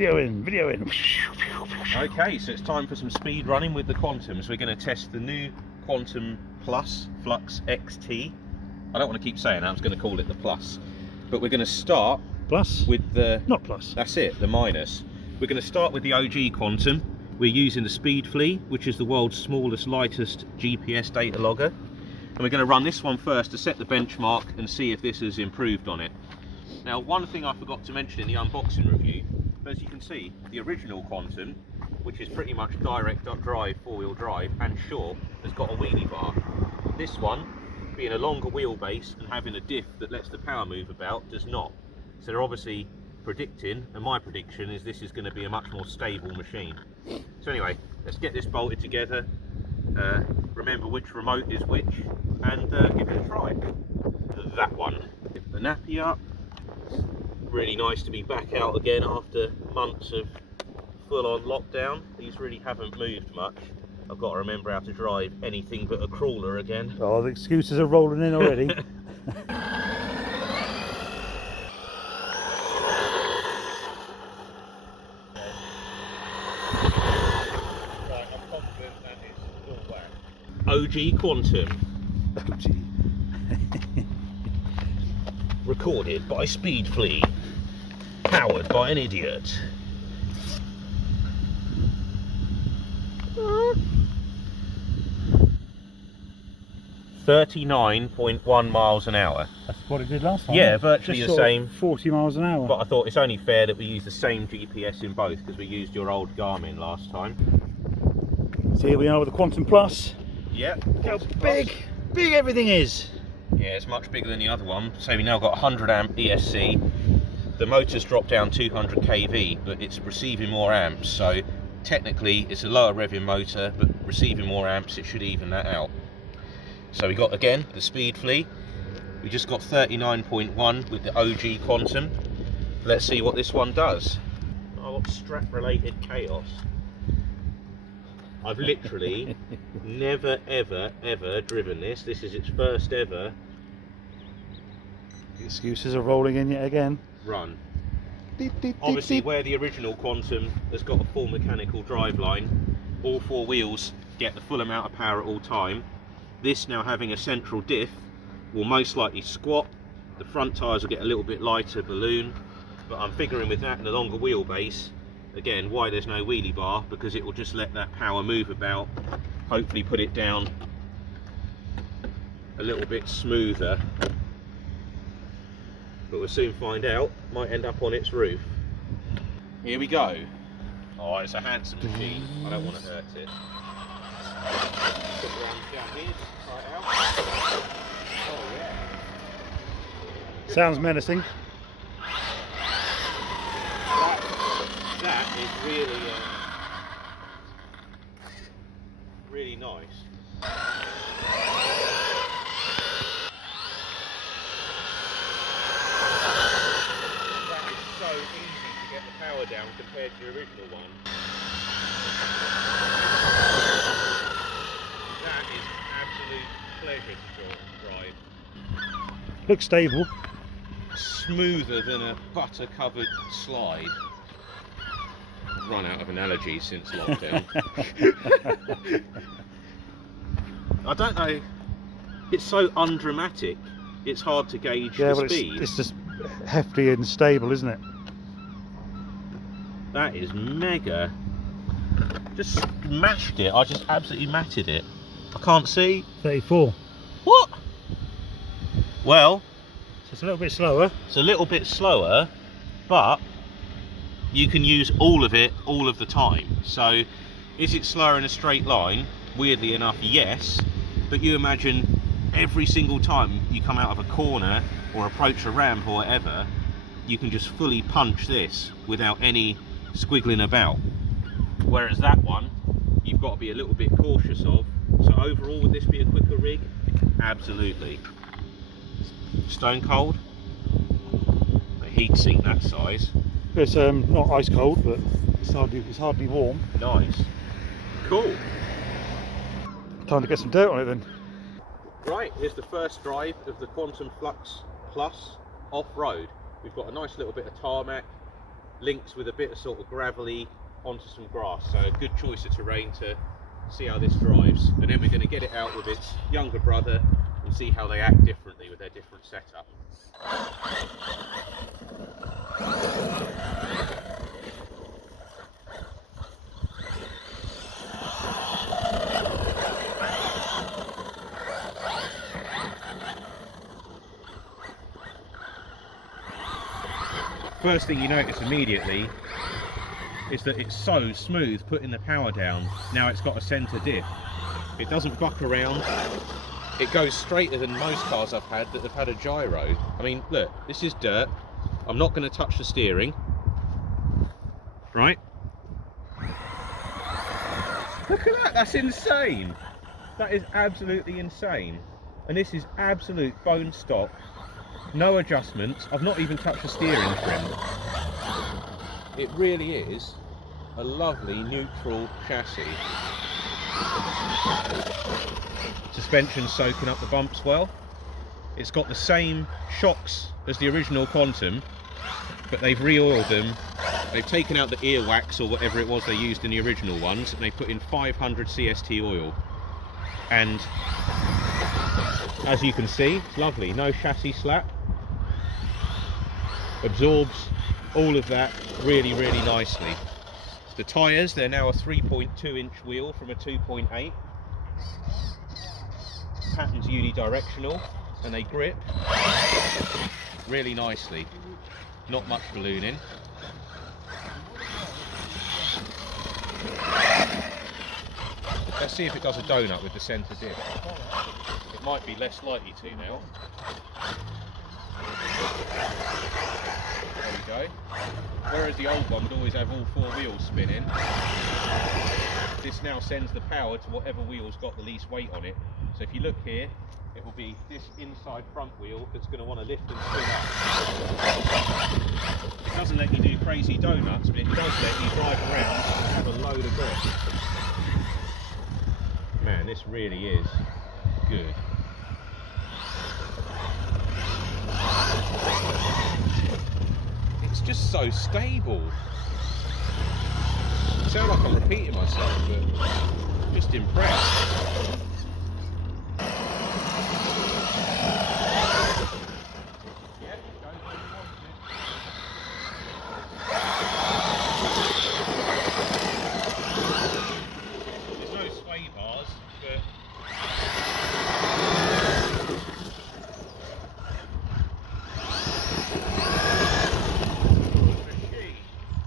Video in, video in. Okay, so it's time for some speed running with the Quantums. We're going to test the new Quantum Plus Flux XT. I don't want to keep saying that, I'm just going to call it the Plus. But we're going to start Plus? with the... Not Plus. That's it, the minus. We're going to start with the OG Quantum. We're using the Speed Flea, which is the world's smallest, lightest GPS data logger. And we're going to run this one first to set the benchmark and see if this has improved on it. Now, one thing I forgot to mention in the unboxing review, as you can see, the original Quantum, which is pretty much direct drive, four-wheel drive, and short, has got a wheelie bar. This one, being a longer wheelbase and having a diff that lets the power move about, does not. So they're obviously predicting, and my prediction is this is going to be a much more stable machine. So anyway, let's get this bolted together, remember which remote is which, and give it a try. That one. Get the nappy up. Really nice to be back out again after months of full-on lockdown. These really haven't moved much. I've got to remember how to drive anything but a crawler again. Oh, the excuses are rolling in already. Right, I'm confident that it's all whack. OG Quantum. OG. Recorded by Speed Flea. Powered by an idiot. $39.1 miles an hour. That's what it did last time. Yeah, virtually just the same. 40 miles an hour. But I thought it's only fair that we use the same GPS in both, because we used your old Garmin last time. So here we are with the Quantum Plus. Yep. Look how big everything is. Yeah, it's much bigger than the other one. So we now got 100 amp ESC. The motor's dropped down 200 kV, but it's receiving more amps. So technically it's a lower revving motor, but receiving more amps, it should even that out. So we got, again, the Speed Flea. We just got 39.1 with the OG Quantum. Let's see what this one does. Oh, what strap related chaos. I've literally never ever driven this. This is its first ever The excuses are rolling in yet again. run. Beep, beep, Obviously, beep, beep. where the original Quantum has got a full mechanical driveline, all four wheels get the full amount of power at all time. This, now having a central diff, will most likely squat. The front tyres will get a little bit lighter balloon, but I'm figuring with that and a longer wheelbase, again, why there's no wheelie bar, because it will just let that power move about, hopefully put it down a little bit smoother. But we'll soon find out. Might end up on its roof. Here we go. Oh, it's a handsome machine. I don't want to hurt it. Put it down here, just try it out. Oh yeah. Sounds menacing. That is really, really nice. So easy to get the power down compared to the original one. That is absolute pleasure to drive. Looks stable. Smoother than a butter covered slide. I've run out of analogies since lockdown. I don't know, it's so undramatic, it's hard to gauge Yeah, the but speed. it's just hefty and stable, isn't it? That is mega. Just mashed it. I just absolutely matted it. I can't see. 34. What? Well, So it's a little bit slower. it's a little bit slower, but you can use all of it all of the time. So is it slower in a straight line? Weirdly enough, yes. But you imagine every single time you come out of a corner or approach a ramp or whatever, you can just fully punch this without any squiggling about. Whereas that one, you've got to be a little bit cautious of. So overall, would this be a quicker rig? Absolutely. Stone cold. A heat sink that size. It's not ice cold, but it's hardly warm. Nice. Cool. Time to get some dirt on it then. Right, here's the first drive of the Quantum Flux Plus off-road. We've got a nice little bit of tarmac, links with a bit of sort of gravelly onto some grass, so a good choice of terrain to see how this drives. And then we're going to get it out with its younger brother and see how they act differently with their different setup. First thing you notice immediately is that it's so smooth putting the power down. Now it's got a centre diff. It doesn't buck around. It goes straighter than most cars I've had that have had a gyro. I mean, look, this is dirt. I'm not going to touch the steering. Right? Look at that, that's insane. That is absolutely insane. And this is absolute bone stock. No adjustments. I've not even touched the steering trim. It really is a lovely neutral chassis. Suspension soaking up the bumps well. It's got the same shocks as the original Quantum, but they've re-oiled them. They've taken out the earwax or whatever it was they used in the original ones, and they put in 500 CST oil. And as you can see, it's lovely. No chassis slap. Absorbs all of that really, really nicely. The tyres, they're now a 3.2 inch wheel from a 2.8. Pattern's unidirectional, and they grip really nicely. Not much ballooning. Let's see if it does a donut with the centre diff. It might be less likely to now. There we go. Whereas the old one would always have all four wheels spinning, this now sends the power to whatever wheel's got the least weight on it. So if you look here, it will be this inside front wheel that's going to want to lift and spin up. It doesn't let you do crazy donuts, but it does let you drive around and have a load of grip. Man, this really is good. It's just so stable. I sound like I'm repeating myself, but I'm just impressed. There's no sway bars, but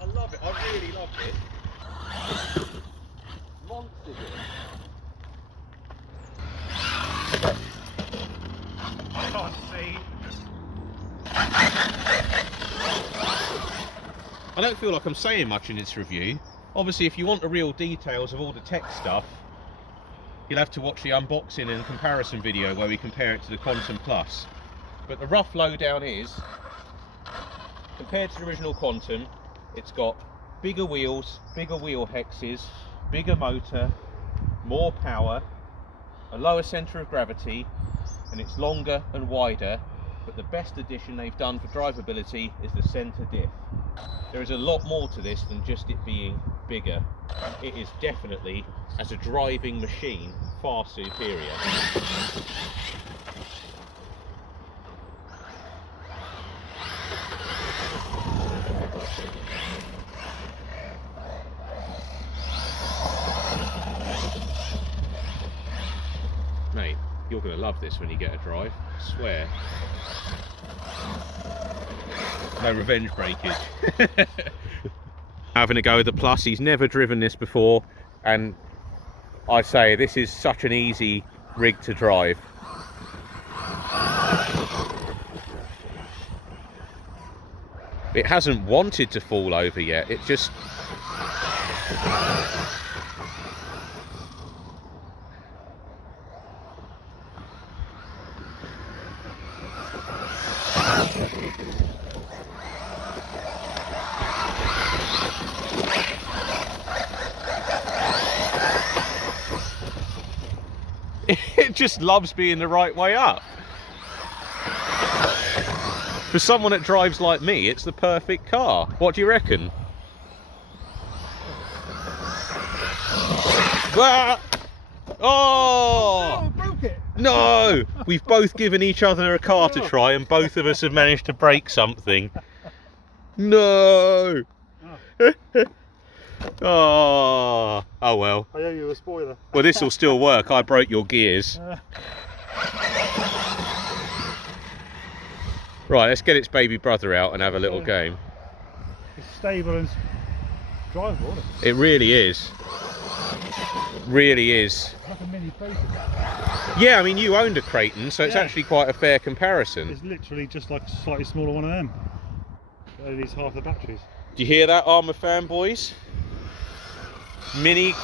I love it. I really love it. Monster. I can't see. I don't feel like I'm saying much in this review. Obviously, if you want the real details of all the tech stuff, you'll have to watch the unboxing and comparison video where we compare it to the Quantum Plus. But the rough lowdown is, compared to the original Quantum, it's got bigger wheels, bigger wheel hexes, bigger motor, more power, a lower centre of gravity, and it's longer and wider. But the best addition they've done for drivability is the centre diff. There is a lot more to this than just it being bigger. It is definitely, as a driving machine, far superior. Mate, you're going to love this when you get a drive, I swear. No revenge breakage. Having a go with the Plus, he's never driven this before, and I say this is such an easy rig to drive. It hasn't wanted to fall over yet, it just... It just loves being the right way up. For someone that drives like me, it's the perfect car. What do you reckon? Ah! Oh! I broke it. No! We've both given each other a car to try and both of us have managed to break something. No! Oh, oh well. I owe you a spoiler. Well, this will still work. I broke your gears. Right, let's get its baby brother out and have a little game. It's stable and drivable, isn't it? It really is. Really is. It's like a mini Creighton. Yeah, I mean, you owned a Creighton, so it's actually quite a fair comparison. It's literally just like a slightly smaller one of them. It only needs half the batteries. Do you hear that, Armour fanboys? Mini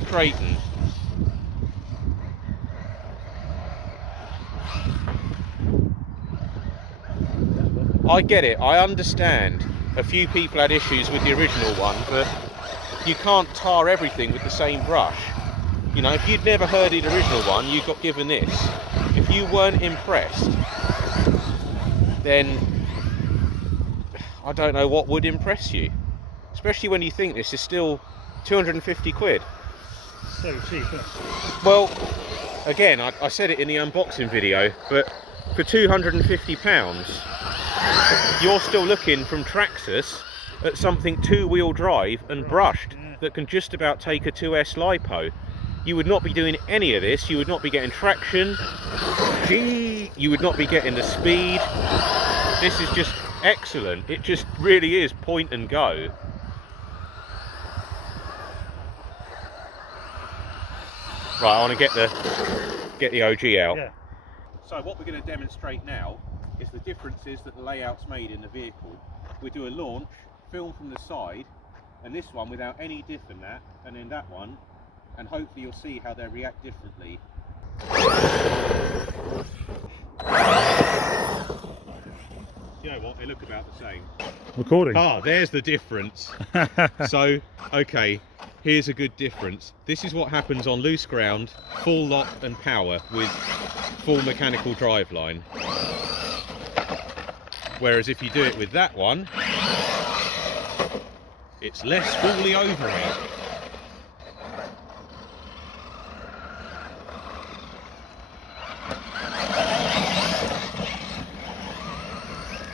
Creighton. I get it, I understand. A few people had issues with the original one, but you can't tar everything with the same brush. You know, if you'd never heard the original one, you got given this. If you weren't impressed, then I don't know what would impress you. Especially when you think this is still 250 quid. So cheap, isn't it? Well, again, I said it in the unboxing video, but for £250, you're still looking from Traxxas at something two-wheel drive and brushed that can just about take a 2S LiPo. You would not be doing any of this. You would not be getting traction. You would not be getting the speed. This is just excellent. It just really is point and go. Right, I want to get the OG out. Yeah. So what we're going to demonstrate now is the differences that the layout's made in the vehicle. We do a launch, film from the side, and this one without any diff in that, and then that one, and hopefully you'll see how they react differently. You know what, they look about the same. Recording. Ah, there's the difference. So, okay, here's a good difference. This is what happens on loose ground, full lock and power with full mechanical driveline. Whereas if you do it with that one, it's less fully over it.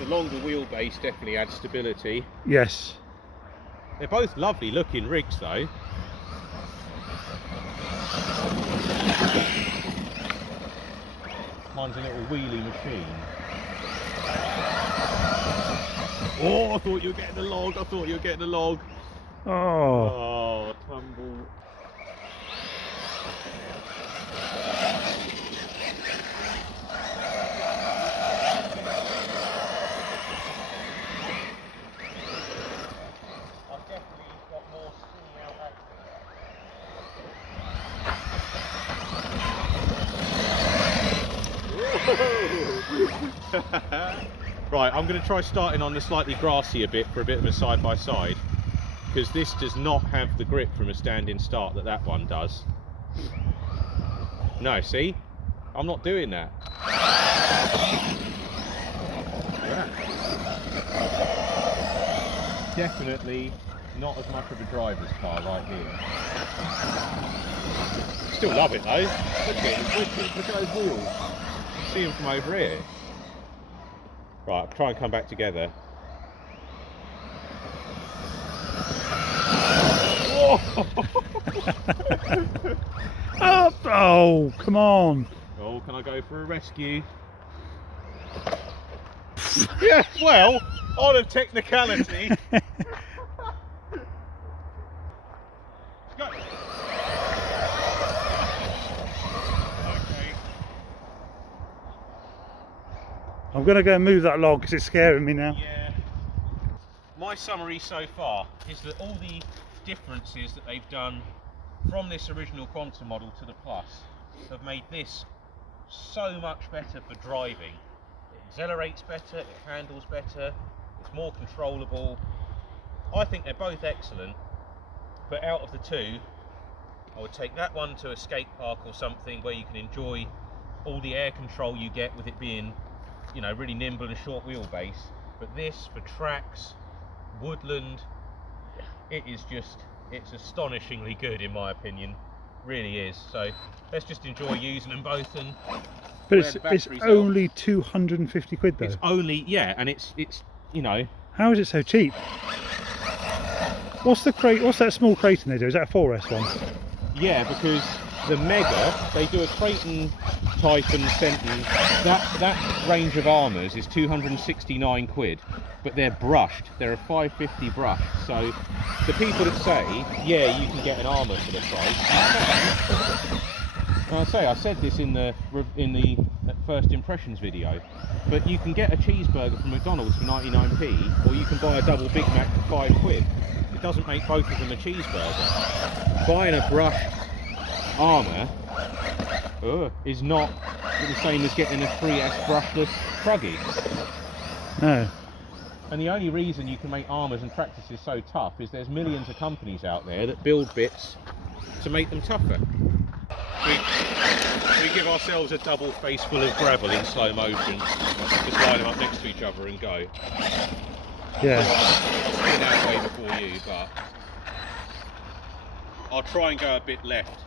The longer wheelbase definitely adds stability. Yes. They're both lovely looking rigs though. Mine's a little wheelie machine. Oh, I thought you were getting the log. I thought you were getting the log. Oh. Oh, tumble. I've definitely got more spinning out action. Right, I'm going to try starting on the slightly grassier bit for a bit of a side-by-side, because this does not have the grip from a standing start that one does. No, see? I'm not doing that. Definitely not as much of a driver's car right here. Still love it though. Look at it, it's wicked. Look at those wheels. See them from over here. Right, I'll try and come back together. Oh, come on. Oh, can I go for a rescue? Yeah, well, on a technicality. Go. Okay. I'm going to go and move that log because it's scaring me now. Yeah. My summary so far is that all the differences that they've done from this original Quantum model to the Plus have made this so much better for driving. It accelerates better, it handles better, it's more controllable. I think they're both excellent, but out of the two, I would take that one to a skate park or something where you can enjoy all the air control you get with it being you know, really nimble and short wheelbase. But this for tracks, woodland, it's astonishingly good in my opinion. Really is. So let's just enjoy using them both. And but it's only 250 quid though. It's only, yeah, and it's you know. How is it so cheap? What's the crate? What's that small Creighton they do? Is that a 4S one? Yeah, because the Mega, they do a Creighton, Typhon, Fenton. That range of armours is 269 quid, but they're brushed. They're a 550 brush. So the people that say, yeah, you can get an armour for the price, you can. I said this in the first impressions video, but you can get a cheeseburger from McDonald's for 99p, or you can buy a double Big Mac for 5 quid. It doesn't make both of them a cheeseburger. Buying a brushed armour is not the same as getting a 3S brushless Kruggy. No. And the only reason you can make armours and tractors so tough is there's millions of companies out there that build bits to make them tougher. We give ourselves a double face full of gravel in slow motion. Just line them up next to each other and go. Yeah. I'll spin that way before you, but I'll try and go a bit left.